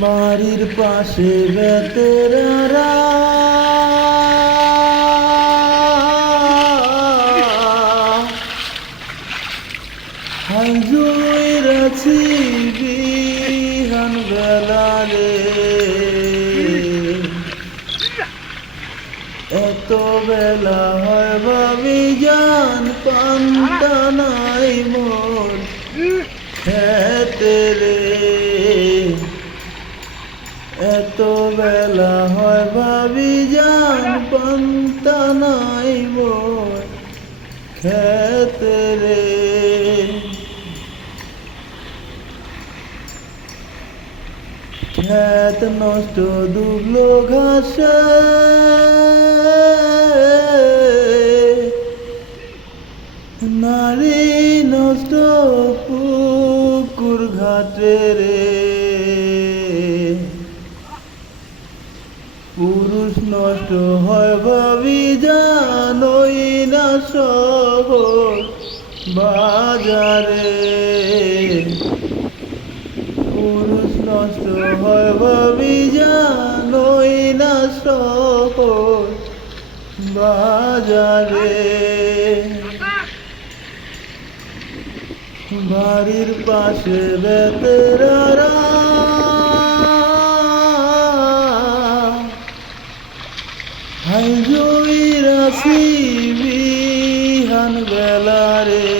বাড়ির পাশে বেতেরারা হাইজুইরাছি বিহান বেলারে এত বেলা হয় ভাবি জান পান্তা নাই মোর খেতে রে এত বেলা হয় ভাবি জান পান্তা নাই মোর খেতে রে খেত নষ্ট দুবলো ঘাসে নারী নষ্ট পুকুর ঘাটে রে পুরুষ নষ্ট হয় ভাবি জানোই না শহর বাজারে পুরুষ নষ্ট হয় ভাবি জানোই না শহর বাজারে বাড়ির পাশে বেতেরারা হাইজুইরাছি বিহান বেলারে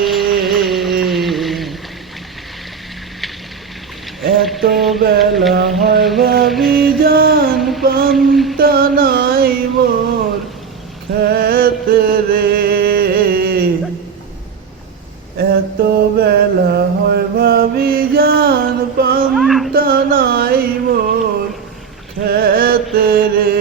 এত বেলা হয় ভাবি জান পান্তা নাই মোর খেতে রে এত বেলা হয় ভাবি জান পান্তা নাই মোর খেতে রে।